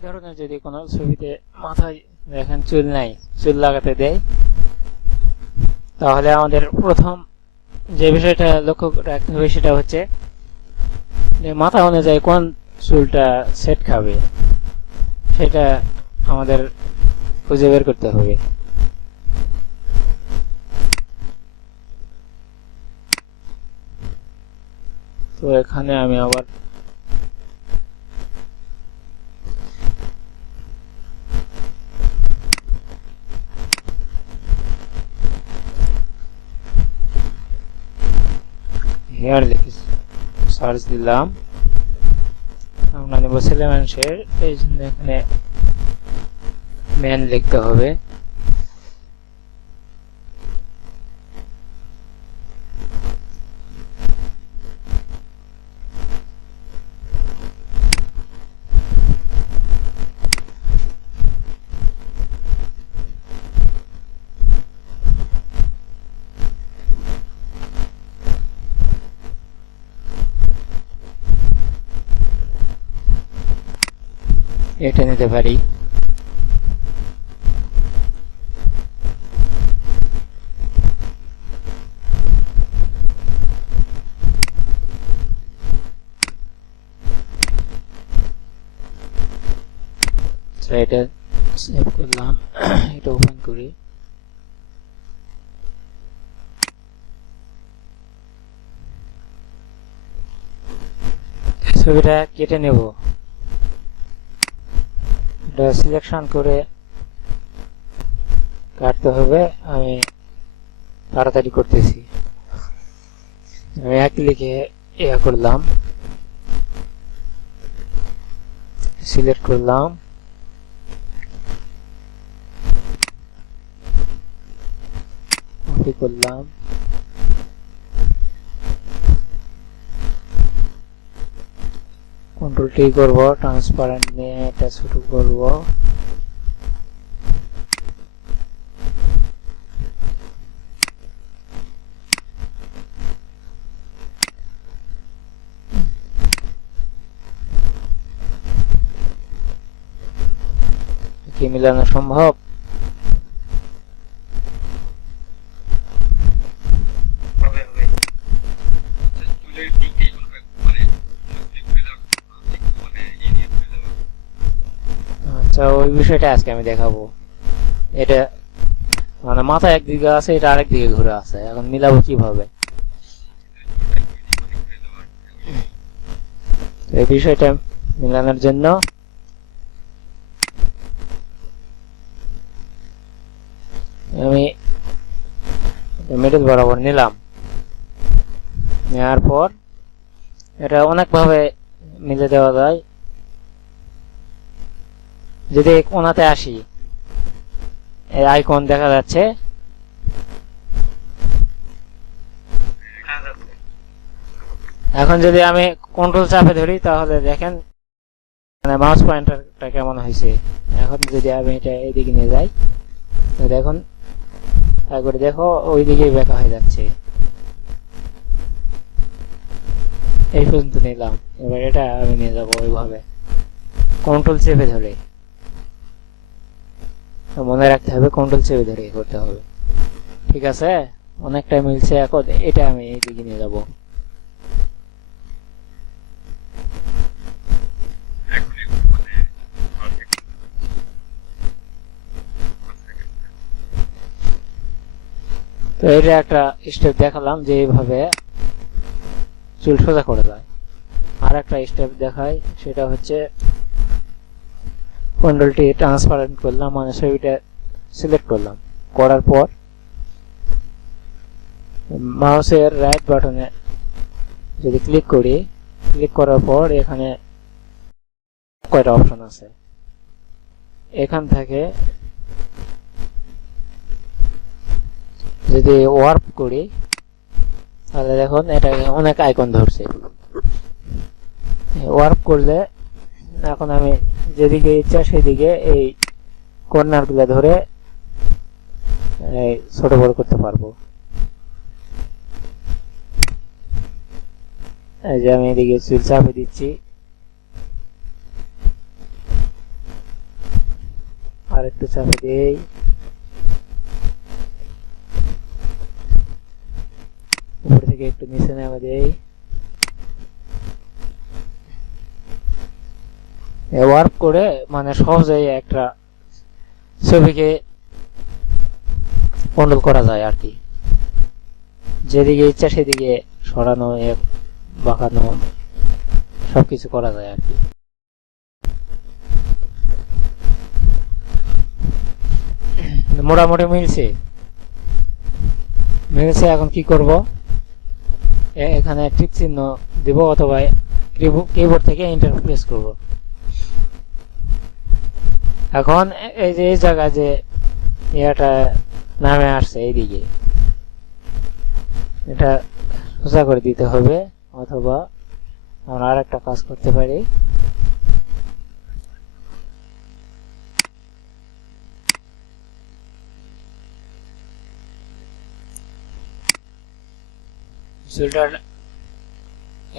এই ধরনের যদি কোনো ছবিতে মাথায় দেখেন চুল নাই, চুল লাগাতে দেয়, তাহলে আমাদের প্রথম যে বিষয়টা লক্ষ্য রাখতে হবে সেটা হচ্ছে যে মাথা অনুযায়ী কোন চুলটা সেট খাবে সেটা আমাদের খুঁজে বের করতে হবে। তো এখানে আমি আবার হেয়ার লিখে সার্চ দিলাম, আমরা নেব ছেলে মানুষের, এই জন্য এখানে ম্যান লিখতে হবে। এটা নিতে পারি। এটা সেভ করলাম, এটা ওপেন করি। ছবিটা কেটে নেব, এটা সিলেকশন করে কাটতে হবে। আমি তাড়াতাড়ি করতেছি, আমি এক ক্লিকে ইয়া করলাম, সিলেক্ট করলাম, কপি করলাম, কন্ট্রোল টি করব, ট্রান্সপারেন্ট নিয়ে এটা ছোট করব, কি মিলানো সম্ভব? আচ্ছা, ওই বিষয়টা আজকে আমি দেখাবো। এটা মানে মাথা একদিকে আছে, এটা আরেক দিকে ঘুরে আছে, এখন মিলাবো কিভাবে? এই বিষয়টা মিলানোর জন্য আমি মিডল বরাবর নিলাম, নেওয়ার পর এটা অনেকভাবে মিলে দেওয়া যায়। যদি কোনাতে আসি, এই আইকন দেখা যাচ্ছে, এখন যদি আমি কন্ট্রোল চাপে ধরি তাহলে দেখেন মানে মাউস পয়েন্টারটা কেমন হয়েছে। এখন যদি আমি এটা এইদিকে নিয়ে যাই, দেখুন একবার দেখো ওই দিকেই বেঁকা হয়ে যাচ্ছে। এই পর্যন্ত নিলাম, এবার এটা আমি নিয়ে যাবো ওইভাবে কন্ট্রোল চেপে ধরে। মনে রাখতে হবে কন্ট্রোল চেপে ধরে করতে হবে। ঠিক আছে, অনেকটা মিলছে। এখন এটা আমি এইদিকে নিয়ে যাবো। তো এটা একটা স্টেপ দেখালাম যে এইভাবে চুল সোজা করে যায়। আর একটা স্টেপ দেখাই, সেটা হচ্ছে কন্ট্রোলটি ট্রান্সপারেন্ট করলাম, মানে ছবিটা সিলেক্ট করলাম, করার পর মাউসের রাইট বাটনে যদি ক্লিক করি, ক্লিক করার পর এখানে কয়টা অপশন আছে, এখান থেকে যদি ওয়ার্প করি তাহলে দেখুন এটা অনেক আইকন ধরছে। ওয়ার্প করলে এখন আমি যেদিকে ইচ্ছা সেদিকে এই কর্নার গুলো ধরে ছোট বড় করতে পারবো। এই যে আমি এদিকে চুল চাপে দিচ্ছি, একটু চাপে দেই, উপর থেকে একটু নিচে নামে দেই। ওয়ার্ক করে মানে সহজেই একটা ছবিকে কন্ট্রোল করা যায় আর কি, যেদিকে ইচ্ছা সেদিকে সরানো বাঁকানো সবকিছু করা যায় আর কি। মোটামুটি মিলছে। এখন কি করব, এখানে টিক চিহ্ন দিব অথবা কিবোর্ড থেকে এন্টার প্রেস করব। এখন এই যে এই জায়গায় যে এটা নামে আসছে এইদিকে, এটা সোজা করে দিতে হবে, অথবা আমরা আর একটা কাজ করতে পারি,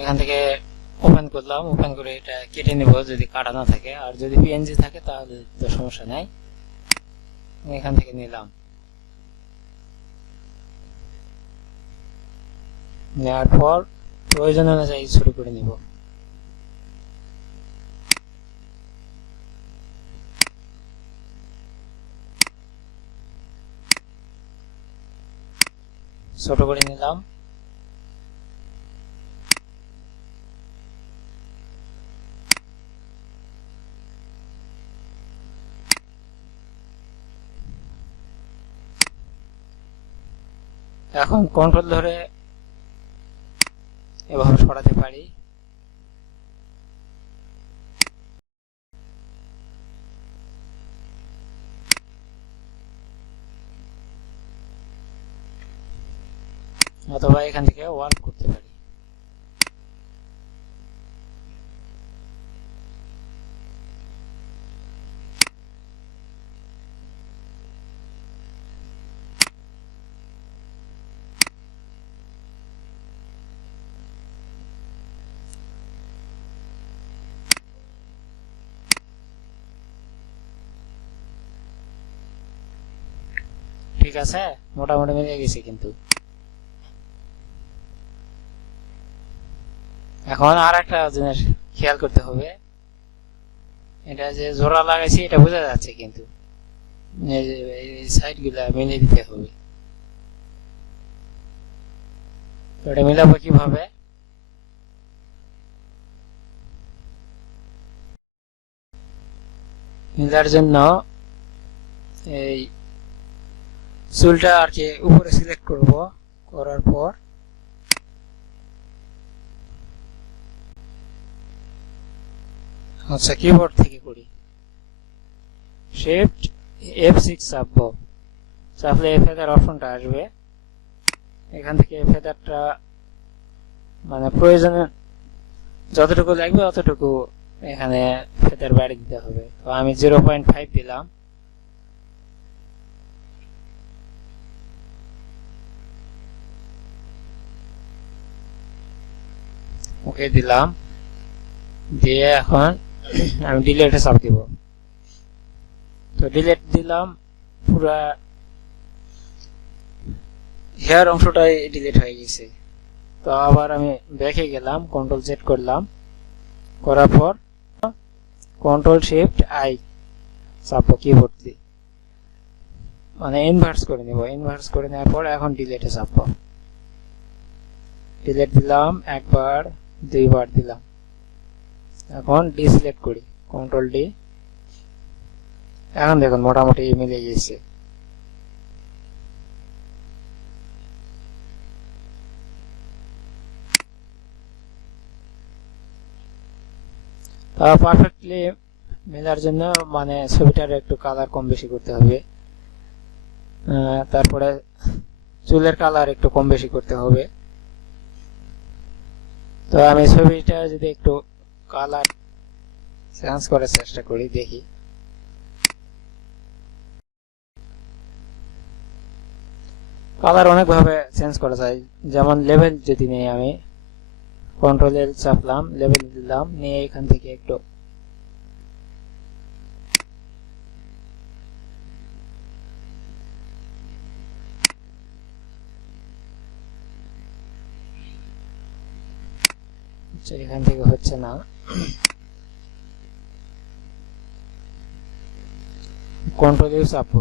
এখান থেকে ওপেন করলাম, ওপেন করে এটা কেটে নেব যদি কাটা না থাকে, আর যদি পিএনজি থাকে তাহলে তো সমস্যা নাই। এখান থেকে নিলাম, নেওয়ার পর প্রয়োজন অনুযায়ী শুরু করে নিব। ছোট করে নিলাম। এখন কন্ট্রোল ধরে এভাবে সরাতে পারি। অথবা এখান থেকে ওয়ার্ক করতে পারি। ঠিক আছে, মোটামুটি মিলে গেছে। কিন্তু এখন আর একটা জিনিস খেয়াল করতে হবে, এটা যে জোড়া লাগাইছি এটা বোঝা যাচ্ছে, কিন্তু এই সাইড গুলা মিলিয়ে দিতে হবে। এটা মিলাবো কিভাবে? মিলার জন্য এই চুলটা আর কি উপরে সিলেক্ট করব, করার পর আচ্ছা কিবোর্ড থেকে করি, শিফট F6 চাপবো, চাপলে এই ফেদার অপশনটা আসবে। এখান থেকে ফেদারটা মানে প্রয়োজনে যতটুকু লাগবে অতটুকু এখানে ফেদার বাড়ি দিতে হবে। তো আমি 0.5 দিলাম। ওকে দিলাম, দিয়ে এখন আমি ডিলিটে চাপ দিব। তো ডিলিট দিলাম, পুরা হেয়ার অংশটাই ডিলিট হয়ে গেছে। তো আবার আমি ব্যাকে গেলাম, কন্ট্রোল জেড করলাম, করার পর কন্ট্রোল শিফট আই চাপবো কিবোর্ড দিয়ে, মানে ইনভার্স করে নিব। ইনভার্স করে নেওয়ার পর এখন ডিলিটে চাপবো। ডিলিট দিলাম, একবার দুইবার দিলাম। এখন ডিসিলেক্ট করি, কন্ট্রোল ডি। এখন দেখুন মোটামুটি মিলে গেছে। পারফেক্টলি মেলার জন্য মানে ছবিটার একটু কালার কম বেশি করতে হবে, তারপরে চুলের কালার একটু কম বেশি করতে হবে। তো আমি ছবিটা যদি একটু কালার চেঞ্জ করার চেষ্টা করি, দেখি। কালার অনেক ভাবে চেঞ্জ করা যায়, যেমন লেভেল যদি নেই, আমি কন্ট্রোল এল চাপলাম, লেভেল দিলাম, নিয়ে এখান থেকে একটু এখান থেকে হচ্ছে না। কন্ট্রোল ইউ চাপো,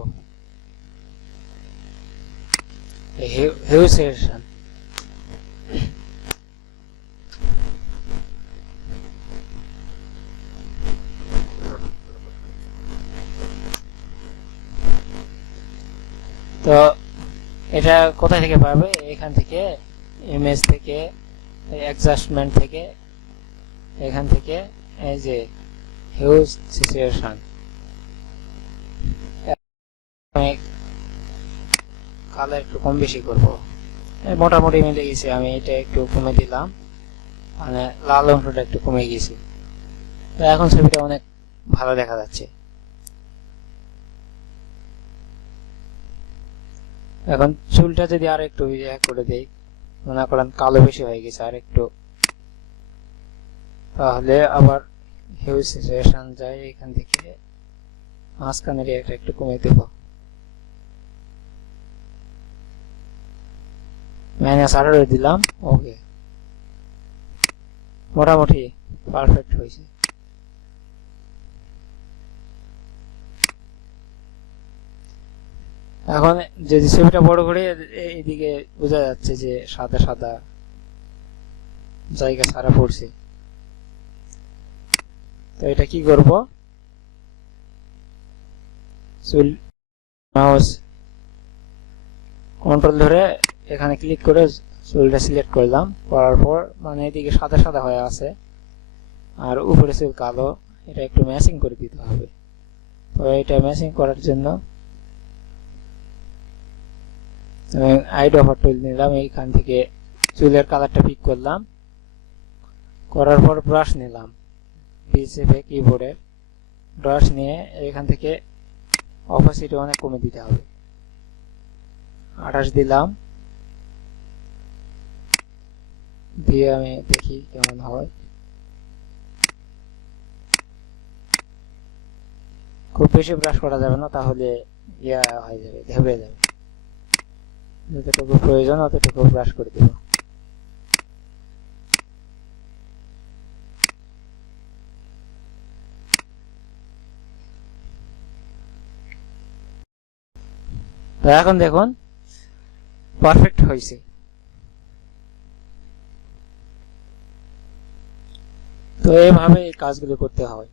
হিউ সেশন। তো এটা কোথায় থেকে পাবে? এখান থেকে, ইমেজ থেকে, অ্যাডজাস্টমেন্ট থেকে, এখান থেকে এই যে হিউজ সিচুয়েশন। আমি কালার একটু কম বেশি করব, মোটামুটি মিলে গেছে। আমি এটা একটু কমে দিলাম, মানে লাল অংশটা একটু কমে গেছে। তো এখন ছবিটা অনেক ভালো দেখা যাচ্ছে। এখন চুলটা যদি আর একটু করে দেই, মনে করেন কালো বেশি হয়ে গেছে আর একটু, তাহলে আবার হিউজ সিচুয়েশন যায়, এখান থেকে মাঝখানের এটা একটু কমে দেব, -18 দিলাম। ওকে, মোটামুটি পারফেক্ট হয়েছে। এখন যদি ছবিটা বড় করে, এইদিকে বোঝা যাচ্ছে যে সাদা সাদা জায়গা সারা পড়ছে। তো এটা কি করব? চুল মাউস কন্ট্রোল ধরে এখানে ক্লিক করে চুলটা সিলেক্ট করলাম, করার পর মানে এদিকে সাদা সাদা হয়ে আছে আর উপরে চুল কালো, এটা একটু ম্যাচিং করে দিতে হবে। তো এটা ম্যাচিং করার জন্য আইড অফার টুল নিলাম, এইখান থেকে চুলের কালারটা পিক করলাম, করার পর ব্রাশ নিলাম, পিসিতে কিবোর্ডের ব্রাশ নিয়ে এখান থেকে অপাসিটি অনেক কমে দিতে হবে, 28 দিলাম। দিয়ে আমি দেখি কেমন হয়। খুব বেশি ব্রাশ করা যাবে না, তাহলে ইয়া হয়ে যাবে, ঘেবড়ে যাবে। যতটুকু প্রয়োজন অতটুকু ব্রাশ করে দেব। তো এখন দেখুন পারফেক্ট হয়েছে। তো এইভাবে এই কাজগুলো করতে হয়।